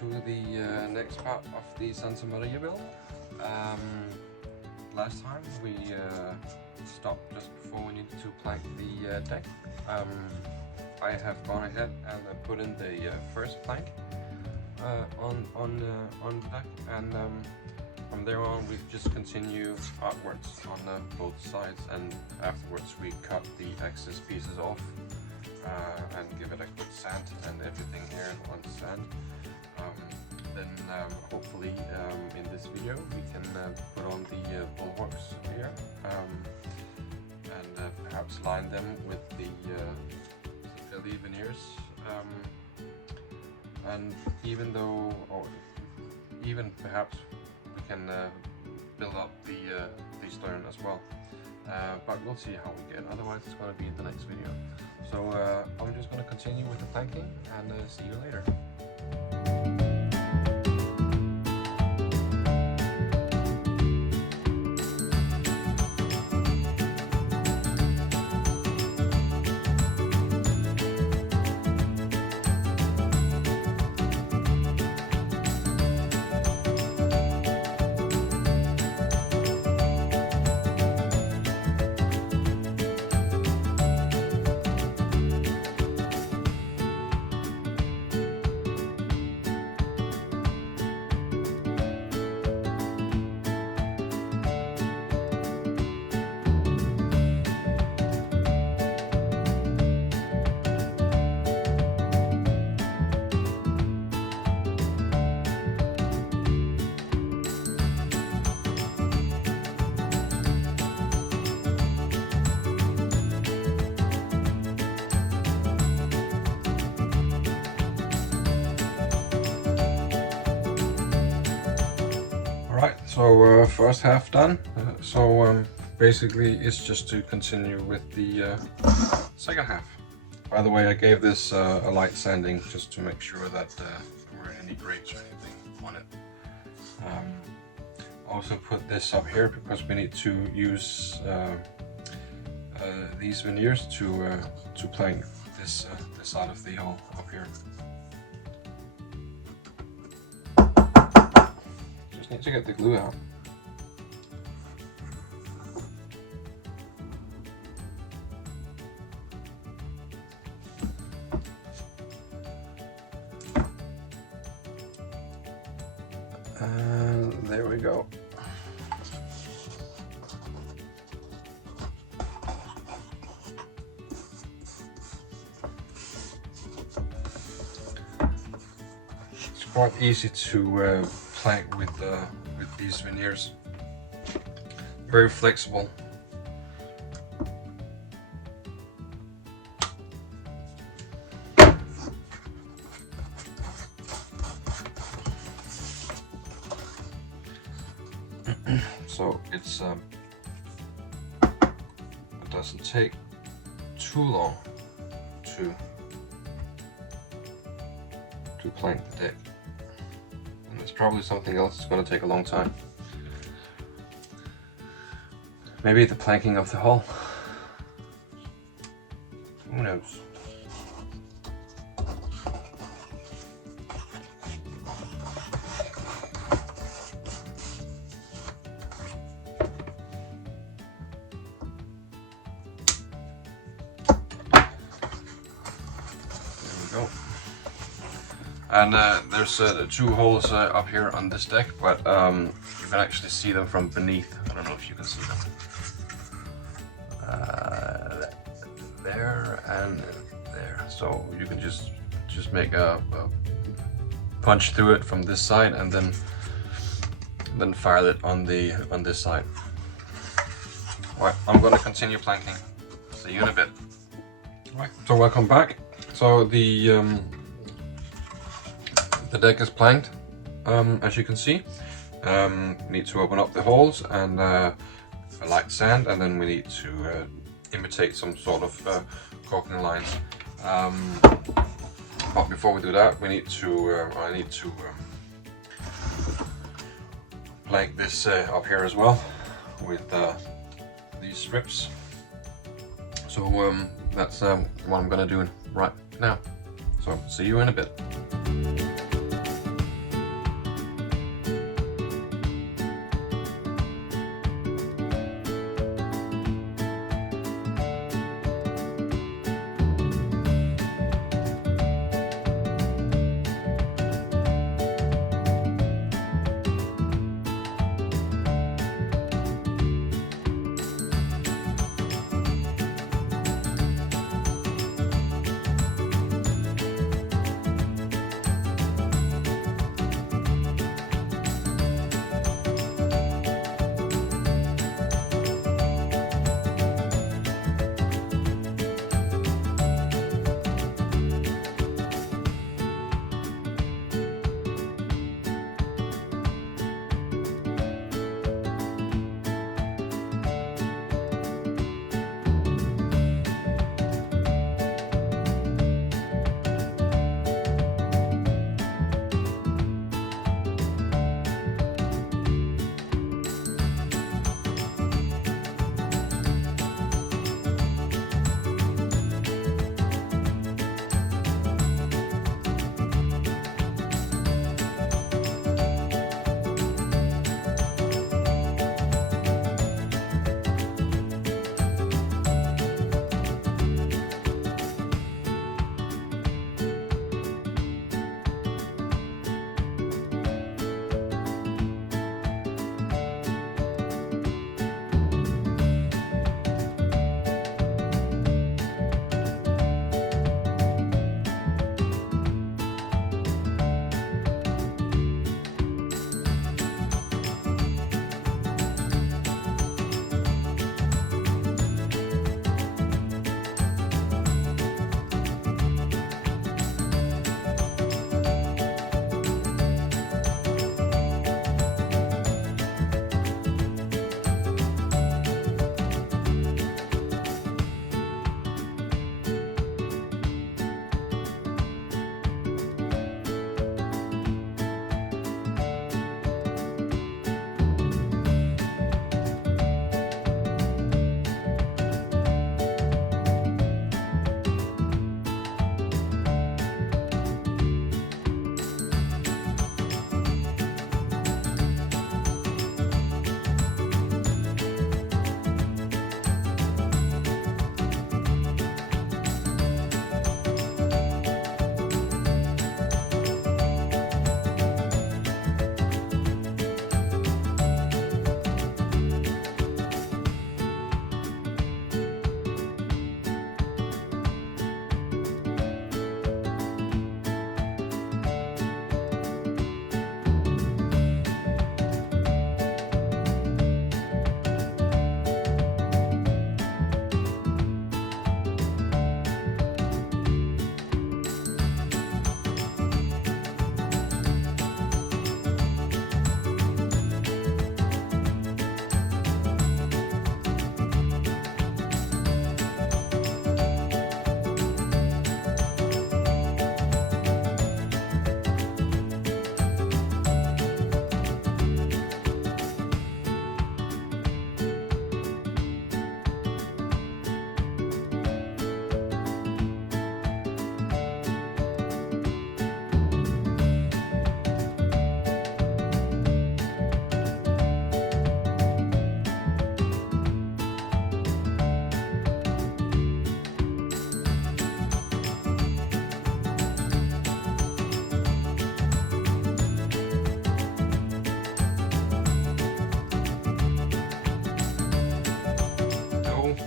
to the next part of the Santa Maria build. Last time we stopped just before we needed to plank the deck. I have gone ahead and put in the first plank on the deck, and from there on we just continue outwards on both sides, and afterwards we cut the excess pieces off and give it a good sand and everything here on sand. Then hopefully in this video we can put on the bulwarks here and perhaps line them with the Philly veneers, and even perhaps we can build up the stern as well, but we'll see how we get. Otherwise it's going to be in the next video. So I'm just going to continue with the planking and see you later. So first half done. Basically it's just to continue with the second half. By the way, I gave this a light sanding just to make sure that there weren't any grates or anything on it. Also put this up here because we need to use these veneers to plank this side of the hull up here. Need to get the glue out. And there we go. It's quite easy to plank with these veneers. Very flexible. So it's it doesn't take too long to plank the deck. It's probably something else that's going to take a long time. Maybe the planking of the hull. Who knows? There we go. And there's two holes up here on this deck, but you can actually see them from beneath. I don't know if you can see them. There and there. So you can just make a punch through it from this side, and then fire it on this side. Alright, I'm going to continue planking. See you in a bit. Right, so welcome back. So the deck is planked, as you can see. Need to open up the holes and a light sand, and then we need to imitate some sort of caulking lines. But before we do that, we need to I need to plank this up here as well with these strips. So that's what I'm gonna do right now. So see you in a bit.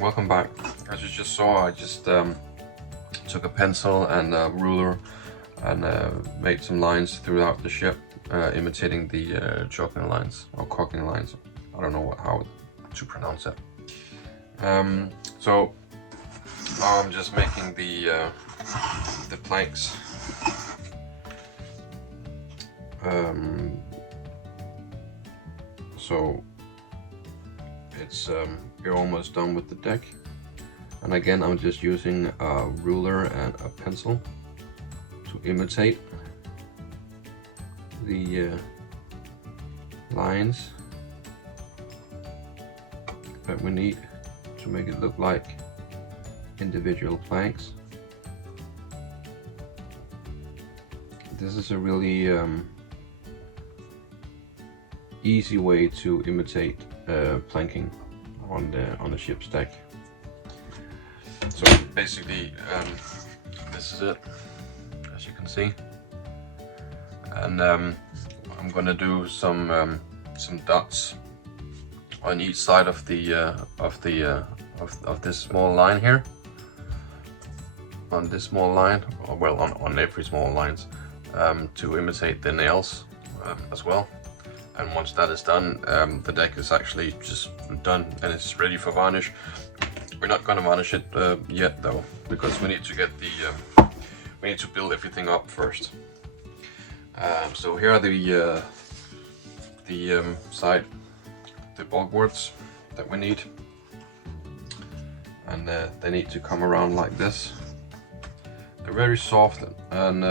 welcome back. As you just saw, I just took a pencil and a ruler and made some lines throughout the ship, imitating the choking lines or caulking lines. I don't know how to pronounce it. So now I'm just making the planks. So it's we're almost done with the deck, and again I'm just using a ruler and a pencil to imitate the lines that we need to make it look like individual planks. This is a really easy way to imitate planking on the ship's deck. So basically, this is it, as you can see, and I'm gonna do some dots on each side of this small line here. On this small line, or well, on every small lines, to imitate the nails as well. And once that is done, the deck is actually just done and it's ready for varnish. We're not going to varnish it yet though, because we need to get we need to build everything up first. So here are the bulwarks that we need, and they need to come around like this. They're very soft and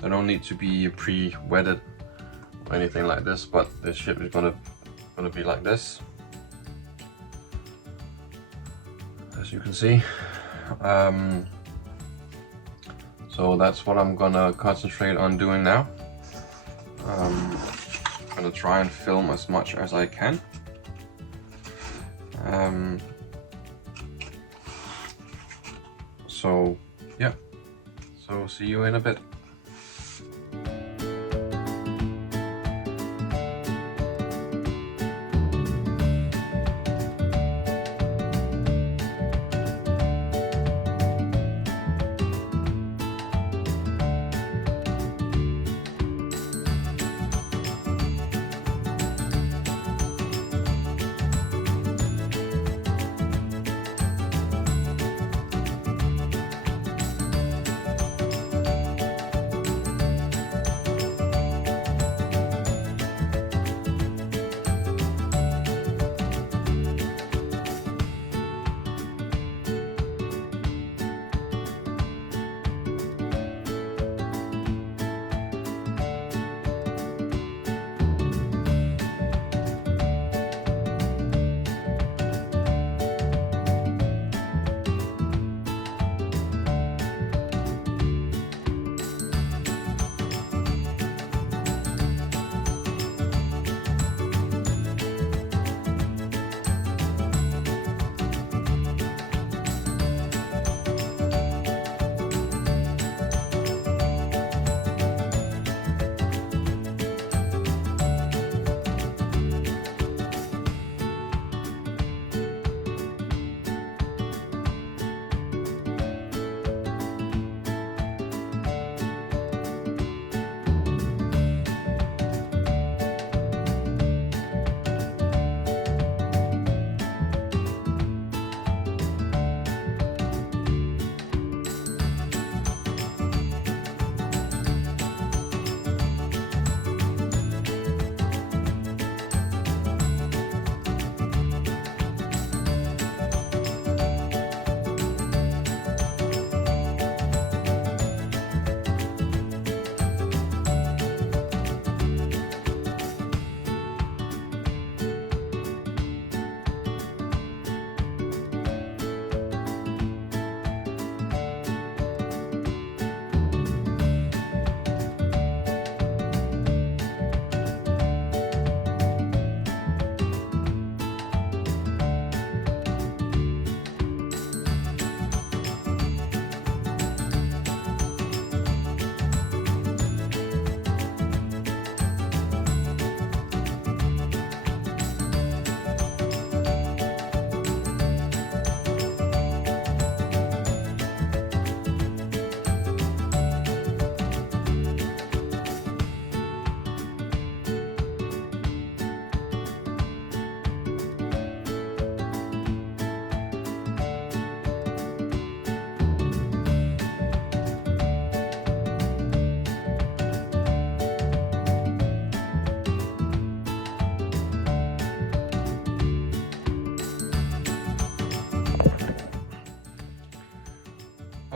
they don't need to be pre-wetted or anything like this, but the ship is gonna be like this, as you can see. So that's what I'm gonna concentrate on doing now. I'm gonna try and film as much as I can. So yeah, so see you in a bit.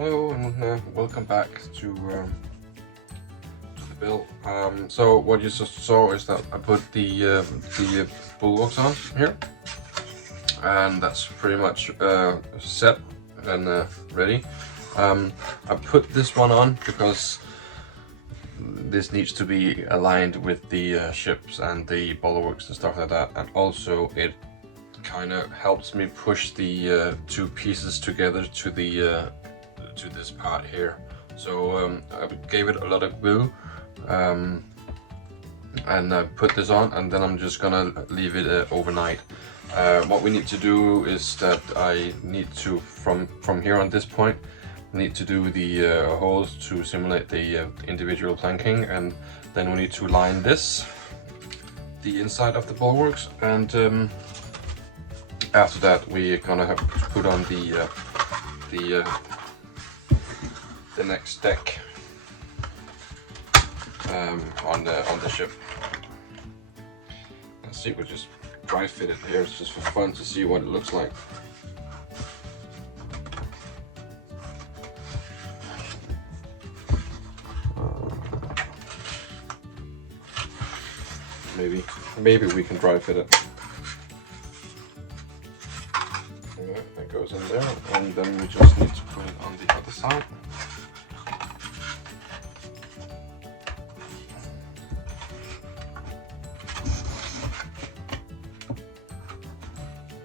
Hello and welcome back to the build. So what you just saw is that I put the bulwarks on here, and that's pretty much set and ready. I put this one on because this needs to be aligned with the ships and the bulwarks and stuff like that, and also it kind of helps me push the two pieces together to the to this part here. So I gave it a lot of glue and I put this on, and then I'm just gonna leave it overnight. What we need to do is that I need to, from here on this point, need to do the holes to simulate the individual planking, and then we need to line this, the inside of the bulwarks, and after that we're gonna have to put on the next deck on the ship. Let's see, we'll just dry fit it here. It's just for fun to see what it looks like. Maybe we can dry fit it. Yeah, that goes in there, and then we just need to put it on the other side.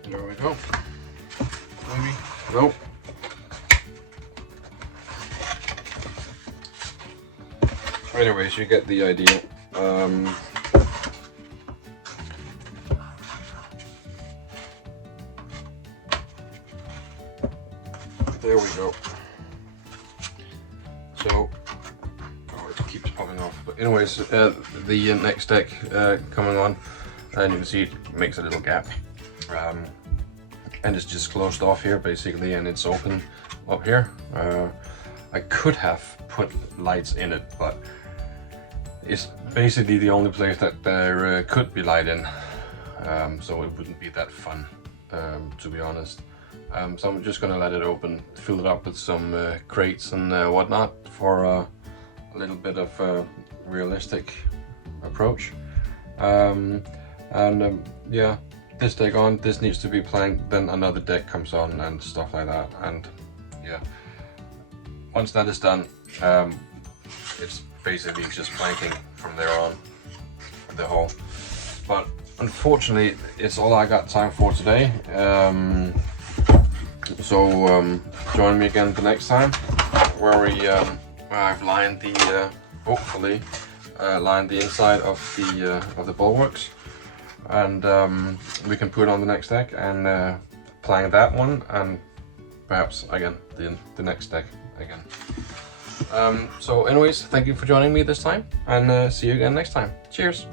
There we go. Maybe. Nope. Anyways, you get the idea. There we go. So, oh, it keeps popping off. But anyways, the next deck coming on, and you can see it makes a little gap. And it's just closed off here basically, and it's open up here. I could have put lights in it, but it's basically the only place that there could be light in, so it wouldn't be that fun, to be honest. So I'm just gonna let it open, fill it up with some crates and whatnot for a little bit of a realistic approach. Yeah, this deck on, this needs to be planked, then another deck comes on and stuff like that, and yeah, once that is done, it's basically just planking from there on the whole. But unfortunately, it's all I got time for today. So join me again the next time, where I've lined the hopefully lined the inside of the bulwarks, and we can put on the next deck and plank that one, and perhaps again the next deck again. So anyways, thank you for joining me this time, and see you again next time. Cheers.